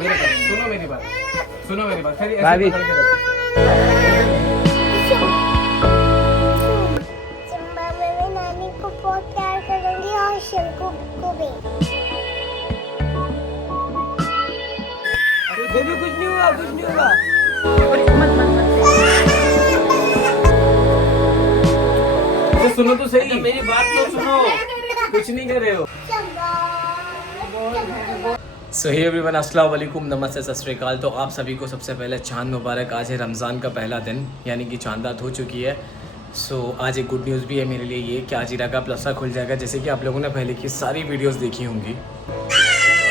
सुनो मेरी बात, सुनो मेरी बात। खाली ऐसे भाभी। पकड़ के रखो। चंबा में मैं नानी को बहुत प्यार करूंगी और शंकु को भी। बेबी कुछ नहीं हुआ, कुछ नहीं होगा। तो सुनो तो सही, मेरी बात तो सुनो। कुछ नहीं कर रहे हो। सो हे एवरीवन, अस्सलाम वालेकुम, नमस्ते, सत श्री अकाल। तो आप सभी को सबसे पहले चांद मुबारक। आज है रमज़ान का पहला दिन, यानी कि चांद रात हो चुकी है। सो आज एक गुड न्यूज़ भी है मेरे लिए, ये कि आज ईरा का प्लास्टर खुल जाएगा। जैसे कि आप लोगों ने पहले की सारी वीडियोस देखी होंगी।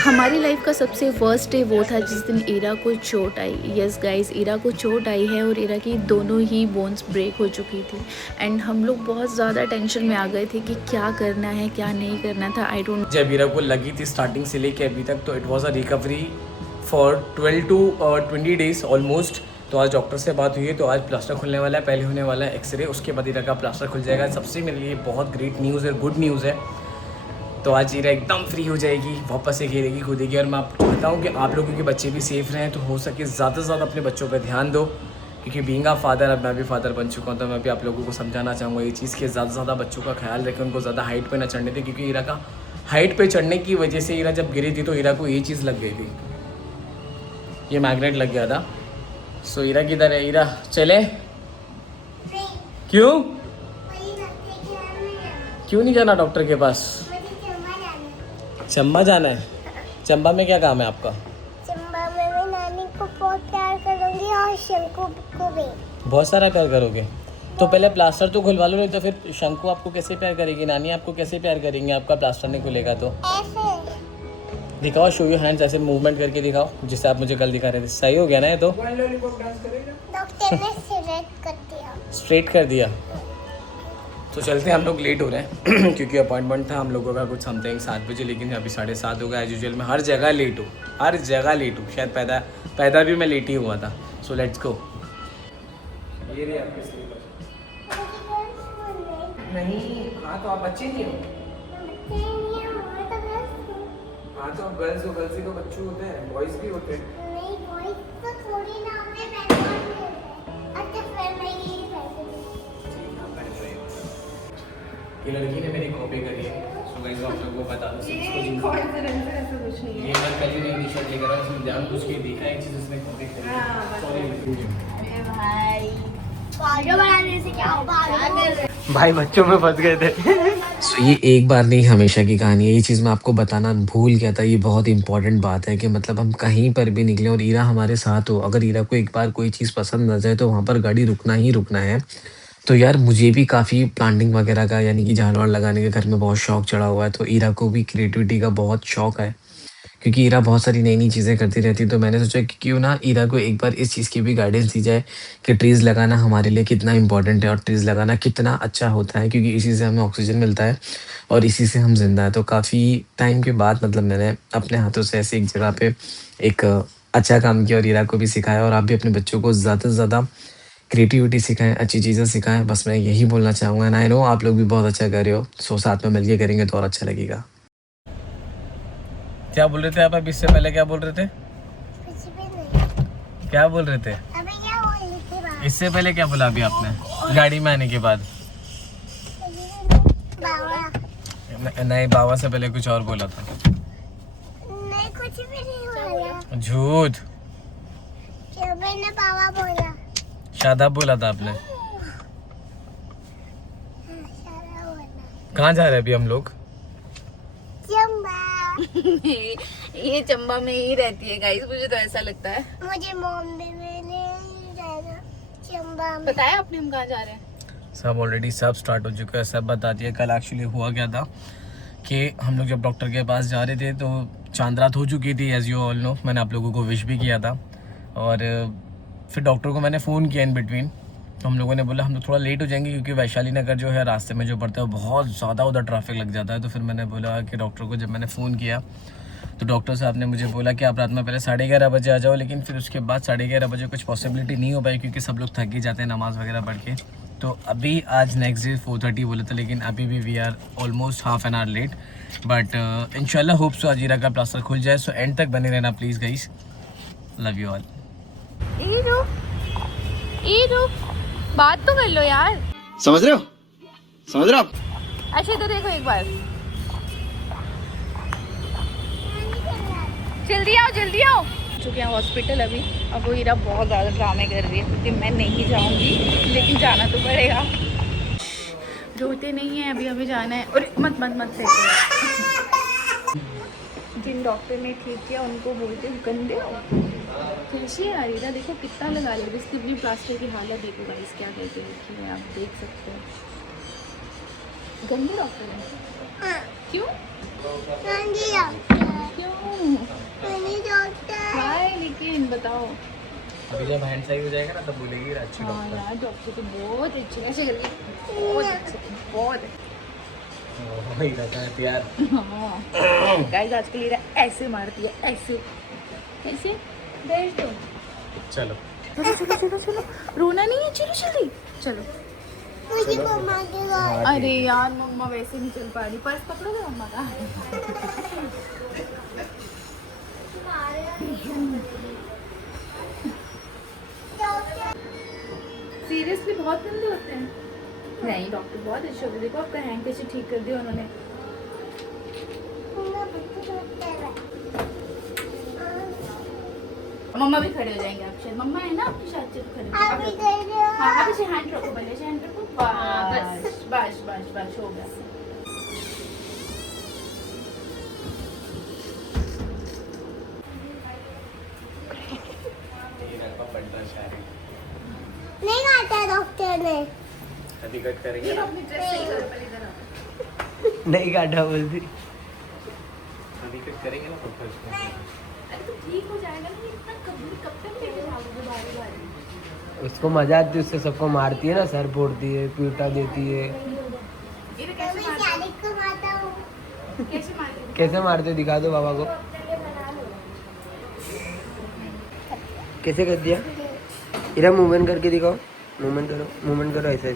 हमारी लाइफ का सबसे वर्स्ट डे वो था जिस दिन ईरा को चोट आई। यस गाइस, ईरा को चोट आई है और ईरा की दोनों ही बोन्स ब्रेक हो चुकी थी। एंड हम लोग बहुत ज़्यादा टेंशन में आ गए थे कि क्या करना है क्या नहीं करना था। I don't. जब ईरा को लगी थी स्टार्टिंग से लेके अभी तक, तो it was a recovery for 12 to 20 days almost. तो आज डॉक्टर से बात हुई है, तो आज प्लास्टर खुलने वाला है। पहले होने वाला है एक्सरे, उसके बाद ईरा का प्लास्टर खुल जाएगा। सबसे मेरे लिए बहुत ग्रेट न्यूज़ है, गुड न्यूज़ है। तो आज ईरा एकदम फ्री हो जाएगी, वापस से खेलेगी कूदेगी। और मैं आपको चाहता हूँ कि आप लोगों के बच्चे भी सेफ़ रहें, तो हो सके ज़्यादा से ज़्यादा अपने बच्चों पर ध्यान दो। क्योंकि बीइंग अ फादर, अब मैं भी फादर बन चुका हूँ, तो मैं भी आप लोगों को समझाना चाहूँगा ये चीज़ कि ज़्यादा से ज़्यादा बच्चों का ख्याल रखें, उनको ज़्यादा हाइट पे ना चढ़ने दें। क्योंकि ईरा का हाइट पे चढ़ने की वजह से ईरा जब गिरी थी, तो ईरा को ये चीज़ लग गई थी, ये मैग्नेट लग गया था। सो ईरा किधर है? ईरा चले? क्यों क्यों नहीं जाना डॉक्टर के पास? चंबा जाना है। चंबा में क्या काम है आपका? चंबा में मैं नानी को बहुत प्यार करूंगी और शंकु को भी। बहुत सारा प्यार करोगे? तो पहले प्लास्टर तो खुलवा लो, नहीं तो फिर शंकु आपको कैसे प्यार करेगी, नानी आपको कैसे प्यार करेंगे आपका प्लास्टर नहीं खुलेगा तो? ऐसे दिखाओ, शो योर हैंड्स, ऐसे मूवमेंट करके दिखाओ जिससे आप मुझे कल दिखा रहे थे। सही हो गया ना ये तो? डॉक्टर ने सिलेक्ट कर दिया। स्ट्रेट कर दिया। तो चलते हैं, हम लोग लेट हो रहे हैं क्योंकि अपॉइंटमेंट था हम लोगों का कुछ समथिंग 7 बजे, लेकिन अभी 7:30 हो गया। एज यूजुअल मैं हर जगह लेट हूँ, हर जगह लेट हूँ। शायद पैदा भी मैं लेट ही हुआ था। So let's go. ये रहे आपके स्लीपर। नहीं, हाँ तो आप बच्चे नहीं हो। हाँ तो आप गर्ल्स हो, गर्ल्स ही तो बच्चे होते हैं, बॉयज़ भी होते हैं। नहीं बॉयज तो थोड़ी ना अपने पैसे होते हैं। अच्छा फिर मैं यही पैसे ये लड़की ने मेरी कॉपी करी है। सो गाइस आप लोगों को बता दूं, ये मैं कल ही नई टी-शर्ट लेकर आया, इसमें जान कुछ के देखा एक चीज़ इसने कॉपी करी है। सॉरी भाई, बच्चों में फंस गए थे। सो ये एक बार नहीं हमेशा की कहानी है। ये चीज़ मैं आपको बताना भूल गया था। ये बहुत इंपॉर्टेंट बात है कि मतलब हम कहीं पर भी निकले और ईरा हमारे साथ हो, अगर ईरा को एक बार कोई चीज़ पसंद आ जाए तो वहाँ पर गाड़ी रुकना ही रुकना है। तो यार मुझे भी काफ़ी प्लांटिंग वगैरह का, यानी कि झाड़ वाड़ लगाने का घर में बहुत शौक चढ़ा हुआ है। तो ईरा को भी क्रिएटिविटी का बहुत शौक है, क्योंकि ईरा बहुत सारी नई नई चीज़ें करती रहती है। तो मैंने सोचा कि क्यों ना ईरा को एक बार इस चीज़ की भी गाइडेंस दी जाए कि ट्रीज़ लगाना हमारे लिए कितना इंपॉर्टेंट है और ट्रीज़ लगाना कितना अच्छा होता है, क्योंकि इसी से हमें ऑक्सीजन मिलता है और इसी से हम जिंदा हैं। तो काफ़ी टाइम के बाद मतलब मैंने अपने हाथों से ऐसे एक जगह पे एक अच्छा काम किया और ईरा को भी सिखाया। और आप भी अपने बच्चों को ज़्यादा से ज़्यादा क्रिएटिविटी सिखाएं, अच्छी चीज़ें सिखाएं। बस मैं यही बोलना चाहूँगा। एंड आई नो आप लोग भी बहुत अच्छा कर रहे हो, सो साथ में मिलके करेंगे तो और अच्छा लगेगा। क्या बोल रहे थे आप अभी? इससे पहले क्या बोल रहे थे? कुछ भी नहीं। क्या बोल रहे थे? अभी क्या बोल रही थी बात? इससे पहले क्या बोला अभी आपने गाड़ी में आने के बाद? बाबा नहीं, बाबा से पहले कुछ और बोला था। नहीं कुछ भी नहीं बोला। झूठ। क्यों मैंने बाबा बोला? शादाब बोला था आपने। सारा बोला। कहाँ जा रहे हैं अभी हम लोग? चंबा। ये चंबा में ही रहती है गाइस, मुझे तो ऐसा लगता है। मुझे बॉम्बे में नहीं जाना, चंबा में। बताया आपने हम कहाँ जा रहे हैं? सब ऑलरेडी सब स्टार्ट हो चुका है, सब बता दिया। कल एक्चुअली हुआ क्या था कि हम लोग जब डॉक्टर के पास जा रहे थे तो चांद रात हो चुकी थी, एज यू ऑल नो। मैंने आप लोगों को विश भी किया था और फिर डॉक्टर को मैंने फ़ोन किया इन बिटवीन। तो हम लोगों ने बोला हम लोग थोड़ा लेट हो जाएंगे, क्योंकि वैशाली नगर जो है रास्ते में जो पड़ता है वो बहुत ज़्यादा उधर ट्रैफिक लग जाता है। तो फिर मैंने बोला कि डॉक्टर को, जब मैंने फ़ोन किया तो डॉक्टर साहब ने मुझे बोला कि आप रात में पहले 11:30 बजे आ जाओ। लेकिन फिर उसके बाद 11:30 बजे कुछ पॉसिबिलिटी नहीं हो पाई, क्योंकि सब लोग थक ही जाते हैं नमाज़ वगैरह पढ़ के। तो अभी आज नेक्स्ट डे 4:30 बोले थे, लेकिन अभी भी we are almost half an hour late. But इंशाल्लाह होप सो आज ईरा का प्लास्टर खुल जाए। सो एंड तक बने रहना please guys. Love you all. ईरू बात तो कर लो यार। समझ रहे हो आप? अच्छा इधर देखो एक बार, जल्दी आओ। चुके हैं हॉस्पिटल अभी। अब वो हीरा बहुत ज़्यादा ड्रामे कर रही है क्योंकि मैं नहीं जाऊंगी, लेकिन जाना तो पड़ेगा। रोते नहीं है अभी, हमें जाना है। और मत फेंको। जिन डॉक्टर ने ठीक किया उनको बोलते गंदे हो। कैसी है यार हीरा, देखो कितना लगा लिया। इसकी अपनी प्लास्टर की हालत देखो गाइस, क्या कहते हैं आप देख सकते हो। गंदे डॉक्टर है। क्यों हाय, लेकिन बताओ। अभी जब हैंड सही हो जाएगा ना तब बोलेगी अच्छी हाँ डॉक्टर। यार डॉक्टर तो बहुत अच्छे, ऐसे करके बहुत अच्छे, बहुत वही रहता है प्यार। हाँ गाइस आजकल हीरा ऐसे मारती है, ऐसे भेज दो। चलो चलो रोना नहीं है, चलो। मुझे मम्मा के साथ अरे यार मम्मा वैसे नहीं चल पा रही, पर्स पकड़ोगे मम्मा का? सीरियसली बहुत गंदे होते हैं। नहीं डॉक्टर बहुत अच्छे होते हैं। देखो आपका हैंड कैसे ठीक कर दिया उन्होंने। मम्मा भी खड़े हो जाएंगे आप शायद। मम्मा है ना आपकी शायद से खड़े हो जाएंगे। हाँ आप ऐसे हैंड रखो, पहले ऐसे हैंड रखो। बस हो गया। नहीं काटा डॉक्टर ने। अभी कट करेंगे ना। अपनी ड्रेस सही करो पहले इधर आओ। नहीं काटा बोलती। अभी कट करेंगे ना तो फिर अरे तो ठीक हो जाएगा ना, इतना कब तक लेके जाओगे बारी। उसको मजा आती है, उससे सबको मारती है ना, सर फोड़ती है, पीटा देती है। ये कैसे मैं मारते शालिक को मारता हूँ। कैसे मारते कैसे मारते हो? दिखा दो बाबा को। कैसे कर दिया? इरा मूवमेंट करके दिखाओ। मूवमेंट करो ऐसा।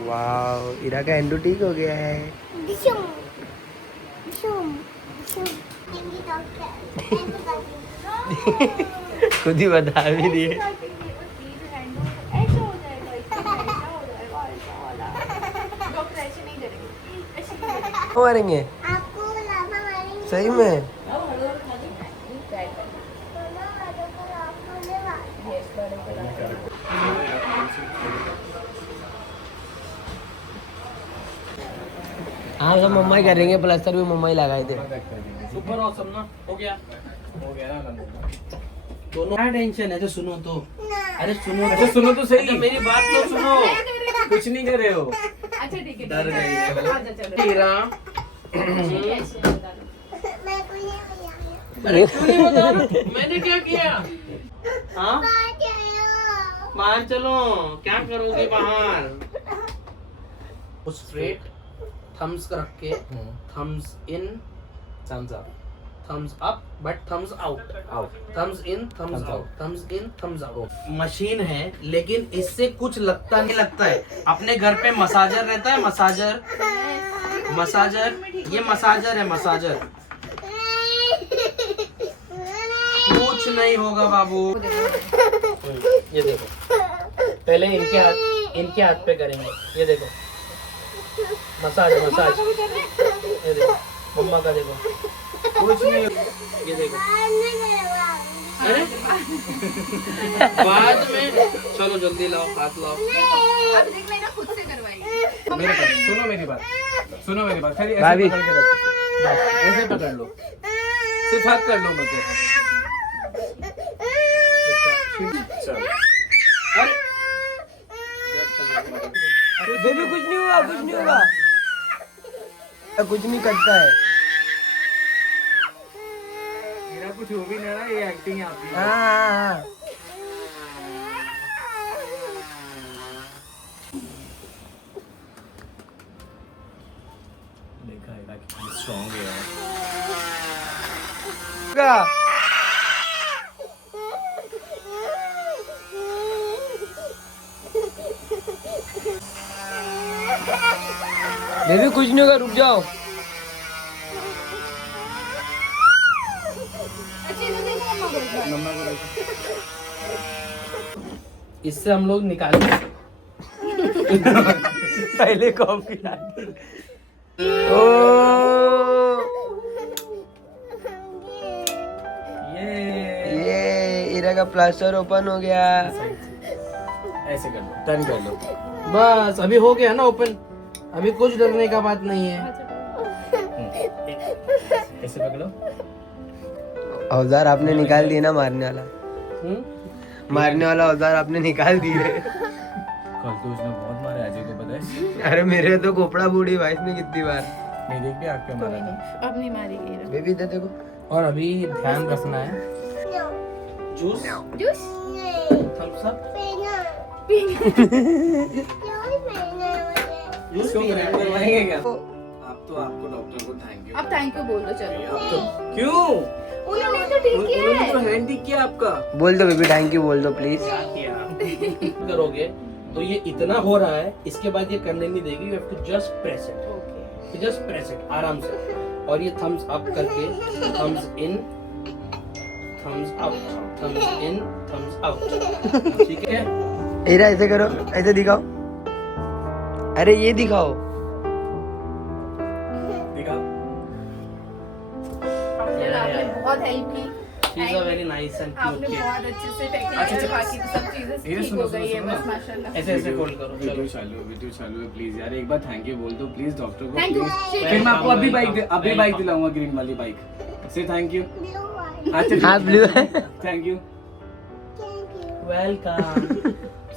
वाह, इरा का एंडू ठीक हो गया है। डिशुम। मेरी डॉक्टर खुद ही बता भी दिए। ऐसा हो जाएगा, ऐसा हो जाएगा, ऐसा वाला। डॉक्टर ऐसे नहीं करेंगे, ऐसे नहीं करेंगे। मारेंगे आपको लाफा मारेंगे। सही में? हाँ सब मम्मा ही करेंगे, प्लास्टर भी मम्मा ही लगाए थे। सुपर ऑसम ना हो गया ना दोनों। क्या टेंशन है? तो सुनो तो। अरे सुनो तो सही। मेरी बात तो सुनो। कुछ नहीं कर रहे हो। अच्छा ठीक है, डर गई है। आजा चलो। हीरा कैसे बता दो। मैं कोई नहीं भैया। अरे क्यों नहीं बता? मैंने क्या किया? हाँ बाहर चलो। क्या करोगे बाहर? उस स्ट्रेट थम्स रख के thumbs in thumbs up thumbs up but thumbs out thumbs in thumbs out thumbs in thumbs out. Machine है लेकिन इससे कुछ लगता नहीं लगता है। अपने घर पे मसाजर रहता है, मसाजर ये मसाजर है, मसाजर। कुछ नहीं होगा बाबू। ये देखो, पहले इनके हाथ पे करेंगे। ये देखो मसाज। ये देखो मम्मा का, देखो कुछ नहीं। ये देखो। अरे बाद में चलो जल्दी लाओ, हाथ लाओ। अब देख लेना, खुद से करवाइए। सुनो मेरी बात खाली ऐसे भाभी। पकड़ के रखो। बस ऐसे पकड़ लो, सिर्फ हाथ कर लो मेरे को। अरे बेबी कुछ नहीं हुआ। कुछ नहीं करता है। मेरा कुछ हो भी नहीं रहा, ये एक्टिंग है आपकी। हाँ। देखा है कितनी स्ट्रांग है यार। बेबी कुछ नहीं होगा, रुक जाओ। अच्छा इधर देखो मम्मा। इससे हम लोग निकालेंगे। पहले कॉफी ओ ये ईरा का प्लास्टर ओपन हो गया। ऐसे कर लो, टर्न कर लो। बस अभी हो गया ना ओपन, अभी कुछ डरने का बात नहीं है। ऐसे पकड़ो। औजार आपने निकाल दिए ना मारने वाला, मारने वाला औजार आपने निकाल दिए। कल तो उसने बहुत मारे अजय को, पता है? अरे मेरे तो खोपड़ा बूढ़ी भाई इसने कितनी बार। मेरे देख भी आग पे मारा था। अब नहीं मारेगी ईरा। बेबी इधर देखो। और अभी ध्यान रखना है, juice juice thumbs up juice इसको पी रहा है। करवाएंगे क्या? आप तो आपको डॉक्टर को थैंक यू। अब थैंक यू बोल दो चलो। क्यों? उन्होंने तो ठीक किया उन्होंने है। तो हैंड ठीक किया आपका। बोल दो बेबी थैंक यू बोल दो प्लीज। करोगे तो ये इतना हो रहा है, इसके बाद ये करने नहीं देगी। You have to just press it, just press it आराम से। और ये थम्स अप करके, thumbs in thumbs out, thumbs in thumbs out, ठीक है? ईरा ऐसे करो, ऐसे दिखाओ। अरे ये दिखाओ। दिखाओ। आपने बहुत हेल्प की। She is a very nice and cute आपने kid. बहुत अच्छे से अच्छा, टेक्निकल बाकी तो सब चीजें धीरे ठीक सुनो, हो गई है सुनो, बस सुनो। माशाल्लाह। ऐसे ऐसे होल्ड करो, चलो। वीडियो चालू है प्लीज यार, एक बार थैंक यू बोल दो प्लीज डॉक्टर को Thank you. प्लीज। फिर मैं आपको अभी बाइक दिलाऊंगा, ग्रीन वाली बाइक से। Thank you. हाँ ब्लू है। Thank you. Welcome.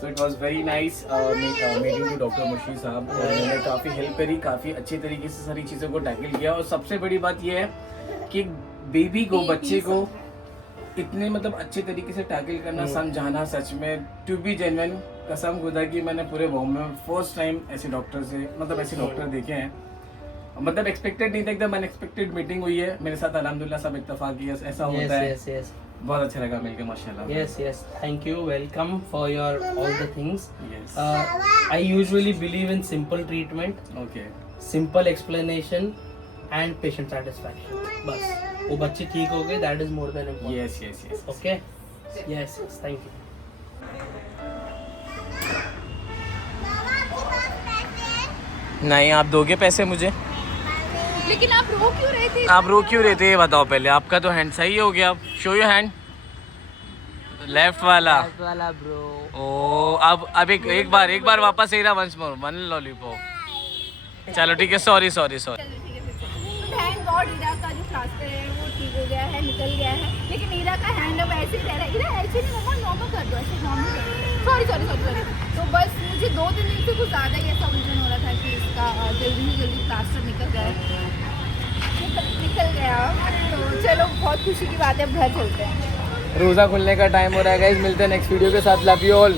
So it was very nice meeting to doctor Mushi साहब। उन्होंने काफ़ी हेल्प करी, काफ़ी अच्छे तरीके से सारी चीज़ों को टैकल किया। और सबसे बड़ी बात यह है कि बेबी को, बच्चे को इतने मतलब अच्छे तरीके से टैकल करना, समझाना, सच में टू बी जेन्युइन, कसम खुदा की मैंने पूरे बॉम्बे में फर्स्ट टाइम ऐसे डॉक्टर से, मतलब ऐसे डॉक्टर देखे हैं। मतलब एक्सपेक्टेड नहीं था, एकदम अनएक्सपेक्टेड मीटिंग हुई है मेरे साथ। अल्हम्दुलिल्लाह सब इत्तेफाक ही ऐसा होता है। Yes, yes. बहुत अच्छा लगा मिलके माशाल्लाह। Yes, yes. Thank you. Welcome for your all the things. Yes. I usually believe in simple treatment, Okay. simple explanation, and patient satisfaction. बस वो बच्चे ठीक हो गए, that is more than important. Yes, yes, yes. Okay. Yes, yes. Thank you. नहीं, आप दोगे पैसे मुझे? लेकिन आप रो क्यों रहे थे? आप रो क्यों रहे थे ये बताओ पहले। आपका तो हैंड सही हो गया। शो योर हैंड, लेफ्ट वाला। ब्रो। ओ अब एक बार वापस Ira once more, one lollipop. चलो ठीक है, सॉरी। थैंक गॉड ईरा का जो प्लास्टर है वो ठीक हो गया है, निकल गया है। लेकिन ईरा का हैंड अब ऐसे ही रह रहा है। ईरा ऐसे नहीं, मम्मा नॉर्मल कर दो, ऐसे नॉर्मल कर दो। सॉरी। तो बस मुझे 2-3 दिन से कुछ ज़्यादा ही ऐसा उलझन हो रहा था कि इसका जल्दी से जल्दी प्लास्टर निकल गया। तो चलो बहुत खुशी की बात है, अब घर चलते हैं। रोजा खुलने का टाइम हो रहा है गाइस, मिलते हैं नेक्स्ट वीडियो के साथ। Love you all.